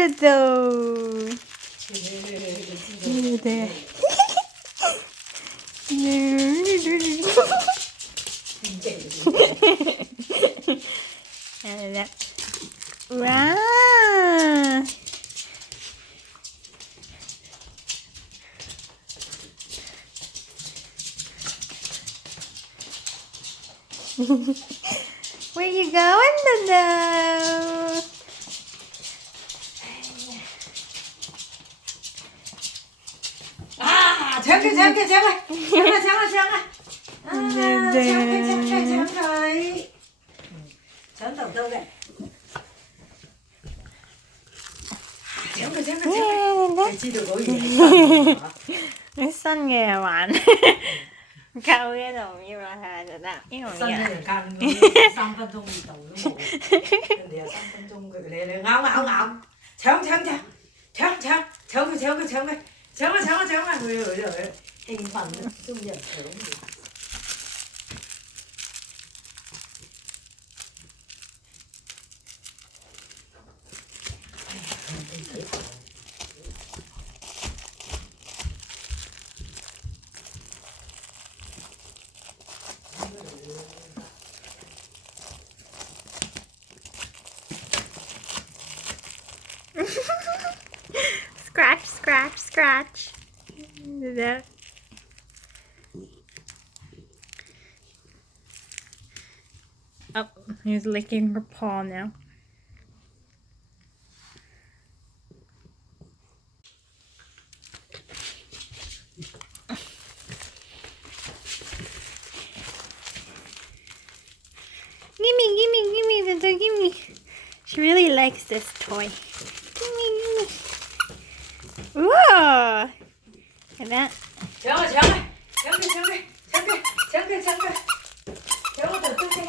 찌르도. 네. 와. Where you going, Dodo? 아, 잠깐. 아, 잠깐. Chấn đầu tư đây. 잠깐. Cái chi được có gì? Xanh nghề bạn. Câu cái đồ như là được đó. 선생님 가는 거 3분 정도 있다 오는 거고. 근데 3분 정도 그래. 앙. 정. 왜. hình phẳng chung nhận sớm. Scratch. That. Oh, he's licking her paw now. Gimme, Dodo, gimme. She really likes this toy. Gimme. Whoa! Look at that. 잠깐. 저거 더 뜨게.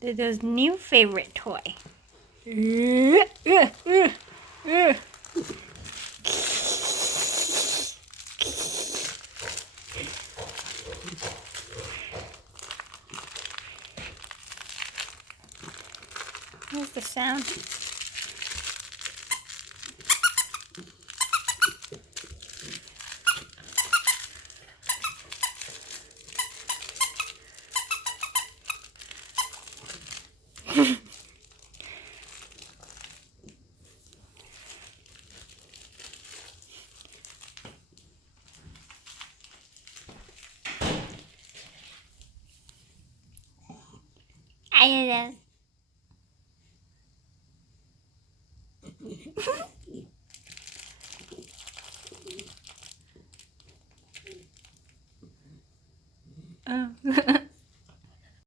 Dodo's new favorite toy. Here's the sound. I don't know.